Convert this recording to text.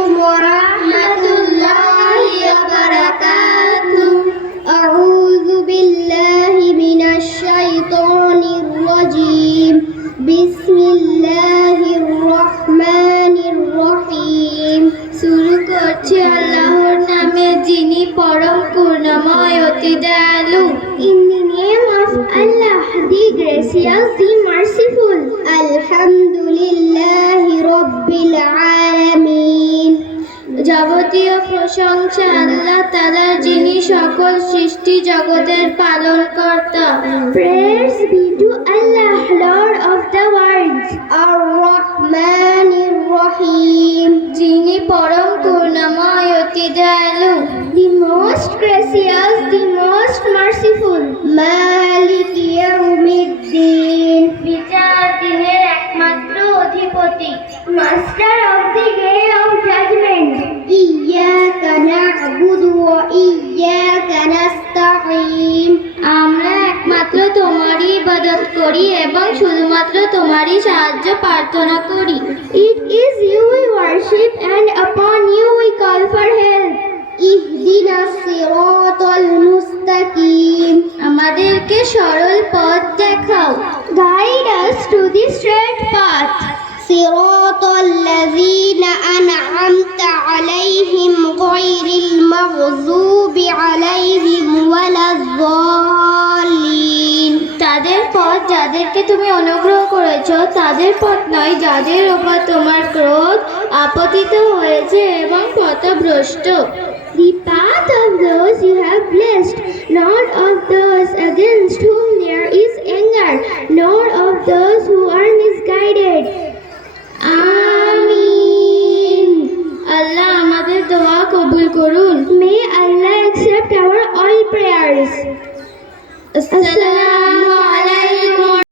ورحمة الله وبركاته. أعوذ بالله من الشيطان الرجيم. بسم الله الرحمن الرحيم. শুরু করছি আল্লাহর নামে, যিনি পরম করুণাময় অতি দয়ালু। In the name of Allah, the gracious, the merciful. Alhamdulillahi Rabbil Alamin. যাবতীয় প্রশংসা আল্লাহ তাআলার, যিনি সকল সৃষ্টি জগতের পালনকর্তা। Praise be to Allah, Lord of the worlds. Ar-Rahmanir Rahim. যিনি পরম করুণাময় অতি দয়ালু। The most gracious, the most merciful. Malik Yawmiddin. বিচার দিনের একমাত্র অধিপতি। Master of the day of judgment. Iyyaka na'budu wa iyyaka nasta'in. আমরা একমাত্র তোমারই ইবাদত করি এবং শুধুমাত্র তোমারই সাহায্য প্রার্থনা করি। It is you we worship and upon you we call for help. ইহদিনাস সিরাতাল মুস্তাকিম। আমাদেরকে সরল পথ দেখাও। Guide us to the straight path. সিরাতাল লাযিনা আন'আমতা আলাইহিম গায়রিল মাগযুবি আলাইহিম ওয়ালাদ-দাল্লিন। তাদের পথ যাদেরকে তুমি অনুগ্রহ করেছো, তাদের পথ নয় যাদের উপর তোমার ক্রোধ আপতিত হয়েছে এবং পথভ্রষ্ট। The path of those you have blessed, not of those against whom there is anger, nor of those who are misguided. Amin. Allah আমাদের দোয়া কবুল করুন। May Allah accept our all prayers. Assalamu